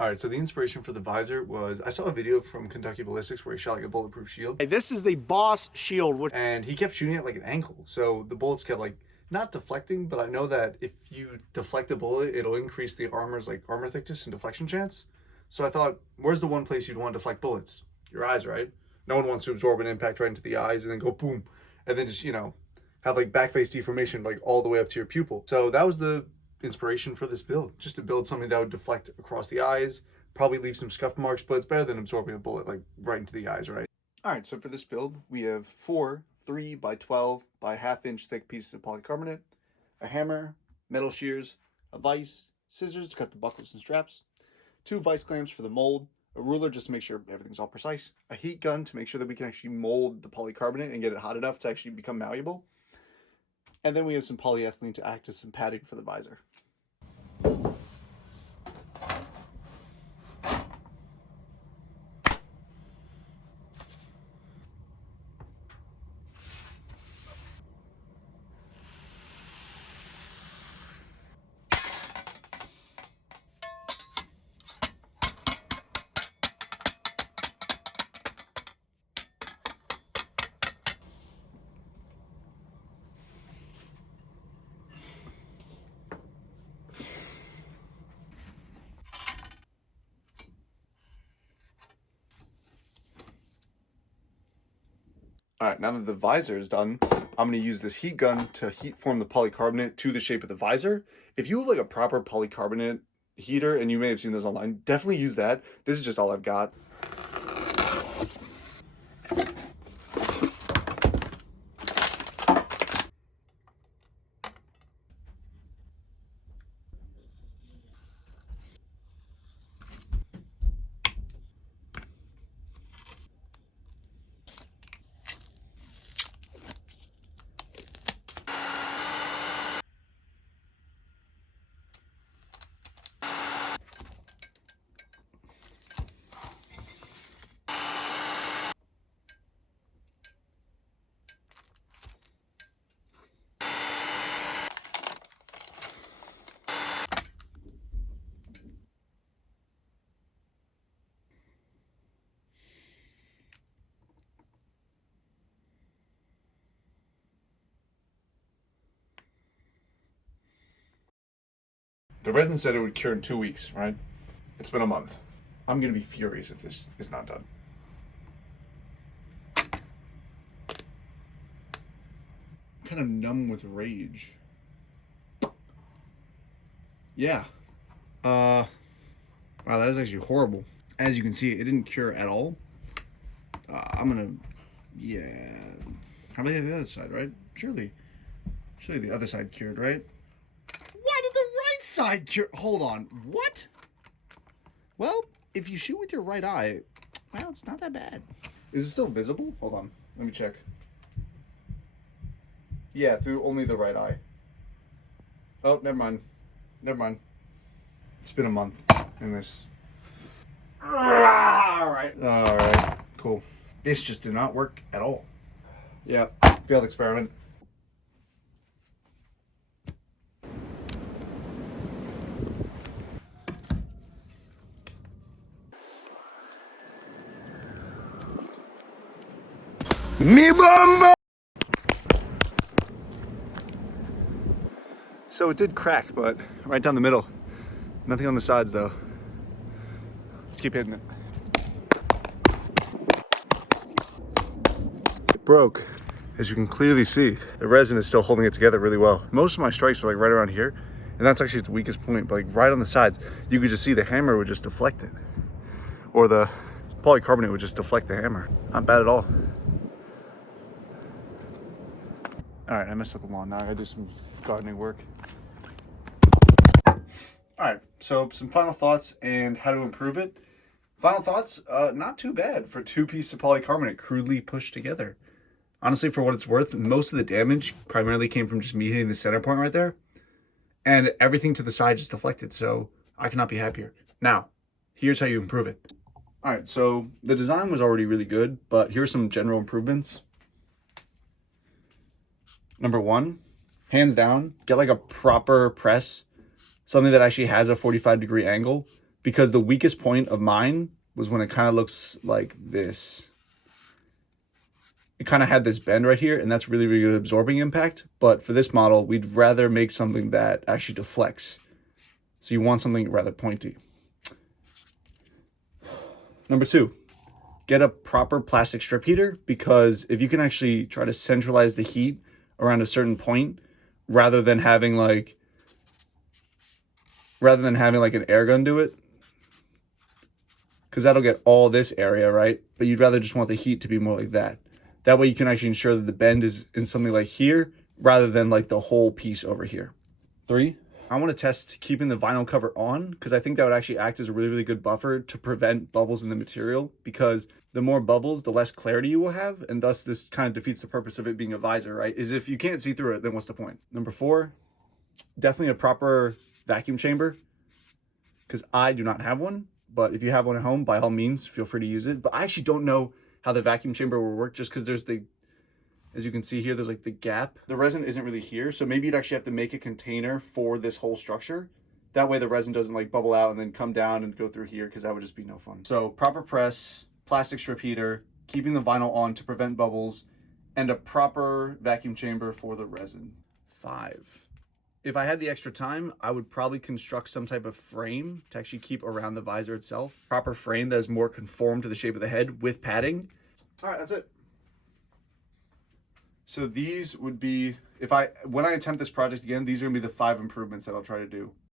All right, so the inspiration for the visor was, I saw a video from Kentucky Ballistics where he shot like a bulletproof shield. Hey, this is the Boss shield. And he kept shooting at like an angle. So the bullets kept like, not deflecting, but I know that if you deflect a bullet, it'll increase the armor's like armor thickness and deflection chance. So I thought, where's the one place you'd want to deflect bullets? Your eyes, right? No one wants to absorb an impact right into the eyes and then go boom. And then just, you know, have like back face deformation like all the way up to your pupil. So that was the inspiration for this build, just to build something that would deflect across the eyes, probably leave some scuff marks, but it's better than absorbing a bullet like right into the eyes, right? All right, so for this build, we have 4 3 by 12 by ½ inch thick pieces of polycarbonate, a hammer, metal shears, a vise, scissors to cut the buckles and straps, 2 vise clamps for the mold, a ruler just to make sure everything's all precise, a heat gun to make sure that we can actually mold the polycarbonate and get it hot enough to actually become malleable, and then we have some polyethylene to act as some padding for the visor. All right, now that the visor is done, I'm going to use this heat gun to heat form the polycarbonate to the shape of the visor. If you have like a proper polycarbonate heater, and you may have seen those online, definitely use that. This is just all I've got. The resin said it would cure in 2 weeks, right? It's been a month. I'm going to be furious if this is not done. I'm kind of numb with rage. Yeah. Wow, that is actually horrible. As you can see, it didn't cure at all. I'm going to, yeah. How about the other side, right? Surely the other side cured, right? Why did the right side cure? Hold on, what? Well, if you shoot with your right eye, well, it's not that bad. Is it still visible? Hold on, let me check. Yeah, through only the right eye. Oh, never mind. Never mind. It's been a month in this. Alright, cool. This just did not work at all. Yeah, failed experiment. Me bomba! So it did crack, but right down the middle. Nothing on the sides though. Let's keep hitting it. It broke. As you can clearly see, the resin is still holding it together really well. Most of my strikes were like right around here, and that's actually its weakest point, but like right on the sides, you could just see the hammer would just deflect it. Or the polycarbonate would just deflect the hammer. Not bad at all. All right, I messed up the lawn. Now I gotta do some gardening work. All right, so some final thoughts and how to improve it. Final thoughts, not too bad for 2 pieces of polycarbonate crudely pushed together. Honestly, for what it's worth, most of the damage primarily came from just me hitting the center point right there. And everything to the side just deflected, so I cannot be happier. Now, here's how you improve it. All right, so the design was already really good, but here's some general improvements. Number 1, hands down, get like a proper press, something that actually has a 45-degree angle. because the weakest point of mine was when it kind of looks like this. It kind of had this bend right here, and that's really, really good absorbing impact. But for this model, we'd rather make something that actually deflects. So you want something rather pointy. Number 2, get a proper plastic strip heater, because if you can actually try to centralize the heat around a certain point, rather than having like an air gun do it, because that'll get all this area, right? But you'd rather just want the heat to be more like that. That way you can actually ensure that the bend is in something like here, rather than like the whole piece over here. 3, I want to test keeping the vinyl cover on, because I think that would actually act as a really, really good buffer to prevent bubbles in the material, because the more bubbles, the less clarity you will have, and thus this kind of defeats the purpose of it being a visor, right? Is if you can't see through it, then what's the point? Number 4, definitely a proper vacuum chamber, because I do not have one, but if you have one at home, by all means, feel free to use it. But I actually don't know how the vacuum chamber will work, just because there's the, as you can see here, there's like the gap. The resin isn't really here, so maybe you'd actually have to make a container for this whole structure. That way the resin doesn't like bubble out and then come down and go through here, because that would just be no fun. So proper press, plastic strip heater, keeping the vinyl on to prevent bubbles, and a proper vacuum chamber for the resin. 5. If I had the extra time, I would probably construct some type of frame to actually keep around the visor itself. Proper frame that is more conformed to the shape of the head with padding. All right, that's it. So these would be, when I attempt this project again, these are gonna be the 5 improvements that I'll try to do.